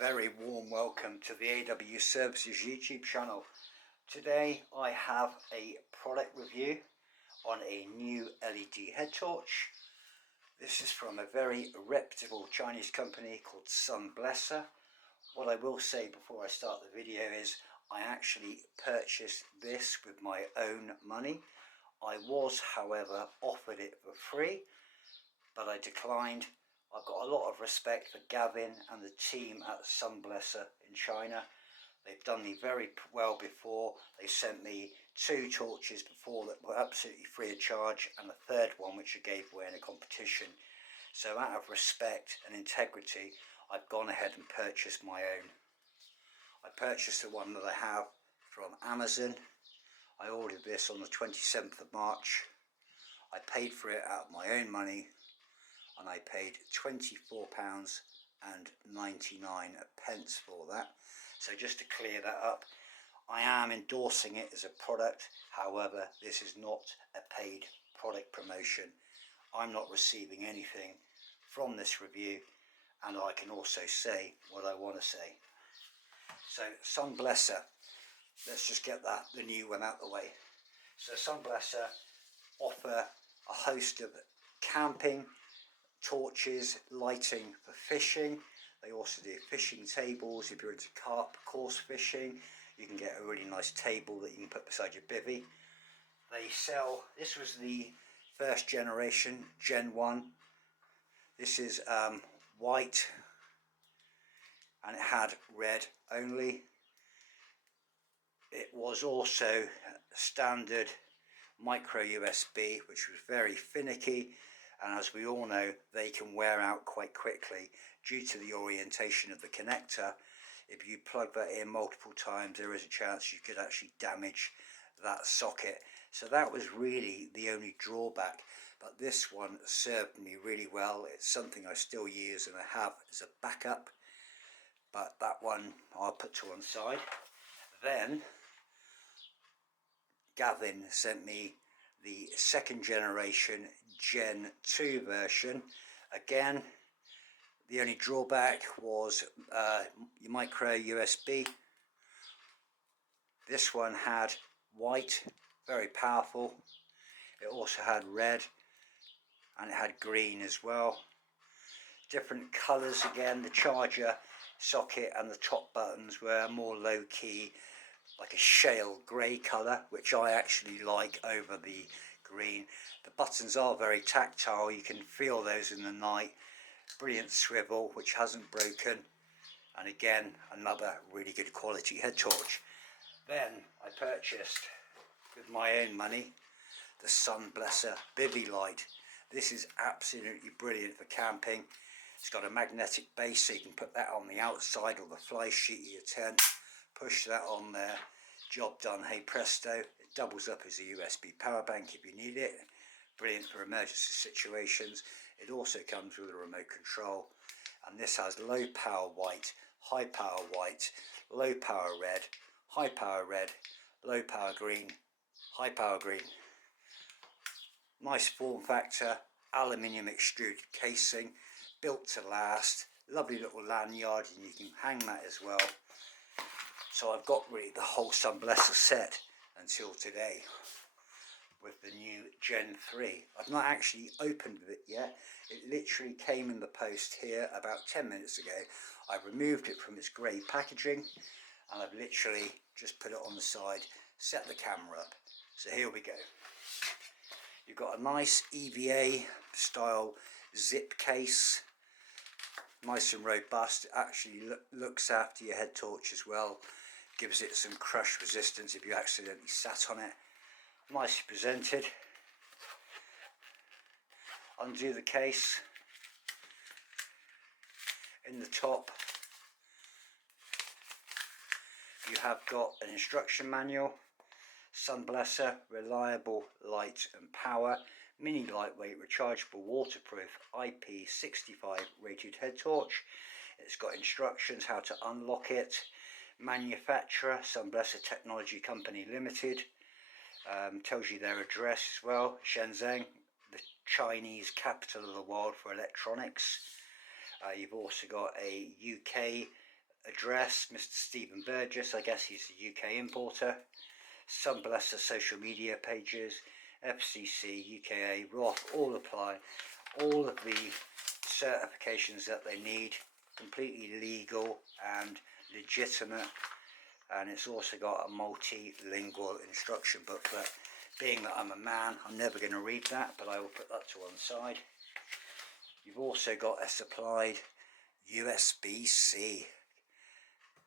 very warm welcome to the AW Services YouTube channel. Today I have a product review on a new LED head torch. This is from a very reputable Chinese company called Sunblesa. What I will say before I start the video is I actually purchased this with my own money. I was, however, offered it for free, but I declined. I've got a lot of respect for Gavin and the team at Sunblesa in China. They've done me very well before. They sent me 2 torches before that were absolutely free of charge, and a third one which I gave away in a competition. So out of respect and integrity, I've gone ahead and purchased my own. I purchased the one that I have from Amazon. I ordered this on the 27th of March. I paid for it out of my own money, and I paid £24.99 for that. So just to clear that up, I am endorsing it as a product. However, this is not a paid product promotion. I'm not receiving anything from this review, and I can also say what I want to say. So Sunblesa, let's just get the new one out the way. So Sunblesa offer a host of camping torches, lighting for fishing. They also do fishing tables. If you're into carp course fishing, you can get a really nice table that you can put beside your bivvy. They sell, this was the first generation, Gen 1. This is white, and it had red only. It was also standard micro USB, which was very finicky, and as we all know, they can wear out quite quickly due to the orientation of the connector. If you plug that in multiple times, there is a chance you could actually damage that socket. So that was really the only drawback, but this one served me really well. It's something I still use and I have as a backup, but that one I'll put to one side. Then Gavin sent me the second generation Gen 2 version. Again, the only drawback was your micro USB. This one had white, very powerful. It also had red, and it had green as well. Different colours again. The charger socket and the top buttons were more low-key, like a shale grey colour, which I actually like over the green. The buttons are very tactile, you can feel those in the night. Brilliant swivel, which hasn't broken, and again another really good quality head torch. Then I purchased with my own money the Sunblesa bivvy light. This is absolutely brilliant for camping. It's got a magnetic base, so you can put that on the outside or the fly sheet of your tent. Push that on there, job done, hey presto. It doubles up as a USB power bank if you need it. Brilliant for emergency situations. It also comes with a remote control, and this has low power white, high power white, low power red, high power red, low power green, high power green. Nice form factor, aluminium extruded casing, built to last. Lovely little lanyard, and you can hang that as well. So I've got really the whole Sunblesa set until today with the new Gen 3. I've not actually opened it yet. It literally came in the post here about 10 minutes ago. I've removed it from its grey packaging, and I've literally just put it on the side, set the camera up. So here we go. You've got a nice EVA style zip case, nice and robust. It actually looks after your head torch as well, gives it some crush resistance if you accidentally sat on it. Nicely presented. Undo the case. In the top you have got an instruction manual. Sunblesa reliable light and power, mini lightweight rechargeable waterproof IP65 rated head torch. It's got instructions how to unlock it. Manufacturer Sunblesa Technology Company Limited. Tells you their address as well, Shenzhen, the Chinese capital of the world for electronics. You've also got a UK address, Mr. Stephen Burgess, I guess he's a UK importer. Sunblesa social media pages, FCC, UKA, Roth, all apply. All of the certifications that they need, completely legal and legitimate. And it's also got a multilingual instruction booklet. Being that I'm a man, I'm never going to read that, but I will put that to one side. You've also got a supplied USB-C.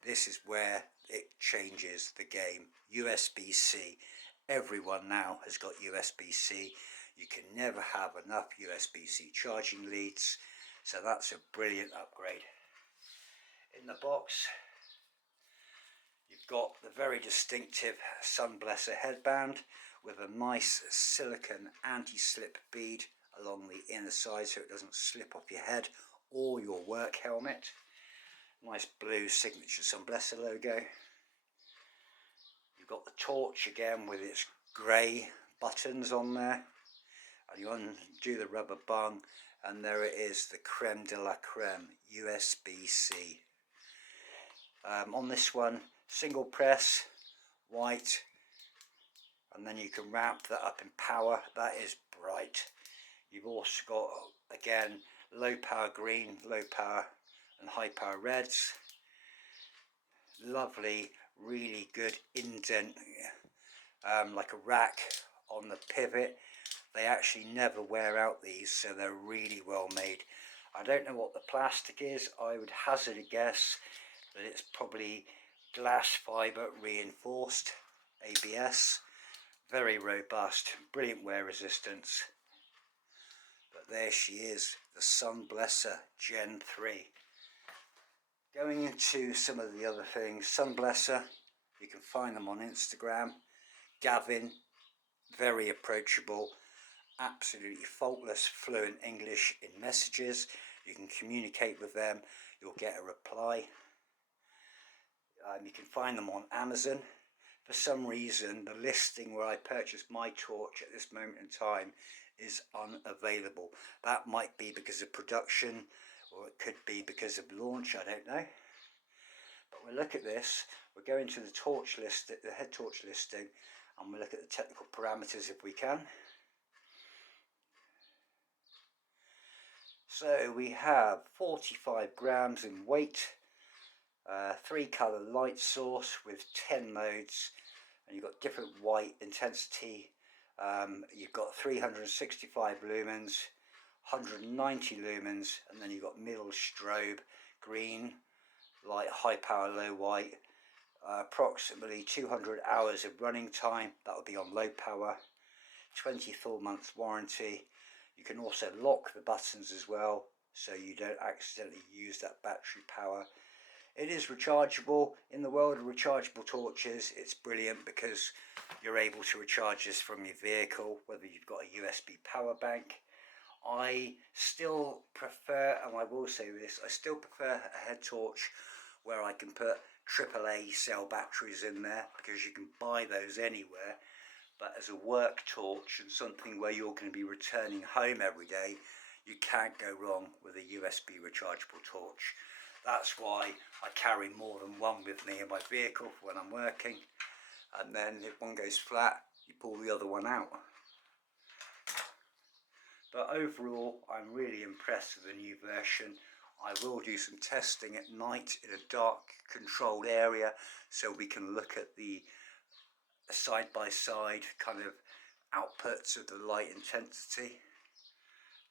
This is where it changes the game. USB-C. Everyone now has got USB-C. You can never have enough USB-C charging leads, so that's a brilliant upgrade. In the box, you've got the very distinctive Sunblesa headband with a nice silicone anti-slip bead along the inner side so it doesn't slip off your head or your work helmet. Nice blue signature Sunblesa logo. You've got the torch again with its grey buttons on there, and you undo the rubber bung and there it is, the creme de la creme, USB-C. On this one, single press, white, and then you can ramp that up in power. That is bright. You've also got, again, low power green, low power and high power reds. Lovely, really good indent, like a rack on the pivot. They actually never wear out these, so they're really well made. I don't know what the plastic is. I would hazard a guess that it's probably glass fibre reinforced ABS. Very robust, brilliant wear resistance. But there she is, the Sunblesa Gen 3. Going into some of the other things, Sunblesa, you can find them on Instagram. Gavin, very approachable, absolutely faultless, fluent English in messages. You can communicate with them, you'll get a reply. You can find them on Amazon. For some reason, the listing where I purchased my torch at this moment in time is unavailable. That might be because of production, or it could be because of launch, I don't know. But we'll look at this. We'll go into the torch list, the head torch listing, and we'll look at the technical parameters if we can. So we have 45 grams in weight, 3 colour light source with 10 modes, and you've got different white intensity. You've got 365 lumens, 190 lumens, and then you've got middle strobe, green, light, high power, low white. Approximately 200 hours of running time, that would be on low power. 24 months warranty. You can also lock the buttons as well, so you don't accidentally use that battery power. It is rechargeable. In the world of rechargeable torches, it's brilliant because you're able to recharge this from your vehicle, whether you've got a USB power bank. I still prefer, and I will say this, I still prefer a head torch where I can put AAA cell batteries in there, because you can buy those anywhere. But as a work torch and something where you're going to be returning home every day, you can't go wrong with a USB rechargeable torch. That's why I carry more than one with me in my vehicle when I'm working, and then if one goes flat, you pull the other one out. But overall, I'm really impressed with the new version. I will do some testing at night in a dark controlled area so we can look at the side-by-side kind of outputs of the light intensity.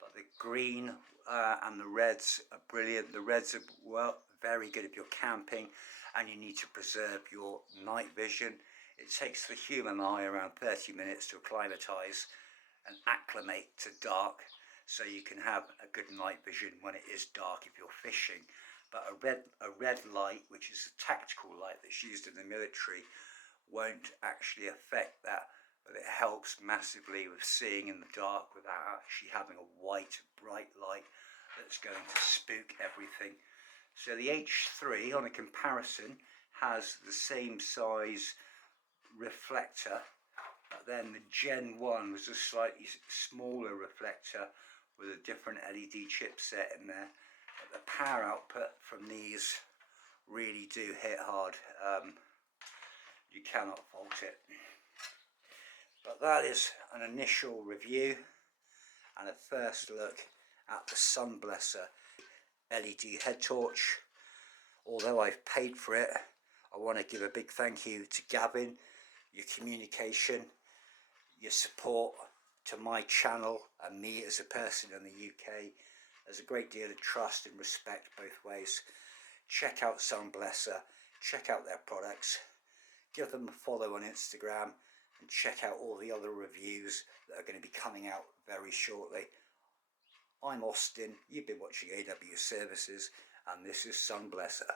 But the green and the reds are brilliant. The reds are, well, very good if you're camping and you need to preserve your night vision. It takes the human eye around 30 minutes to acclimatise and acclimate to dark, so you can have a good night vision when it is dark if you're fishing. But a red light, which is a tactical light that's used in the military, won't actually affect that, but it helps massively with seeing in the dark without actually having a white bright light that's going to spook everything. So the H3, on a comparison, has the same size reflector, but then the Gen 1 was a slightly smaller reflector with a different LED chipset in there. But the power output from these really do hit hard. You cannot fault it. But that is an initial review and a first look at the Sunblesa LED head torch. Although I've paid for it, I want to give a big thank you to Gavin. Your communication, your support to my channel and me as a person in the UK. There's a great deal of trust and respect both ways. Check out Sunblesa, check out their products, give them a follow on Instagram, and check out all the other reviews that are going to be coming out very shortly. I'm Austin, you've been watching AW Services, and this is Sunblesa.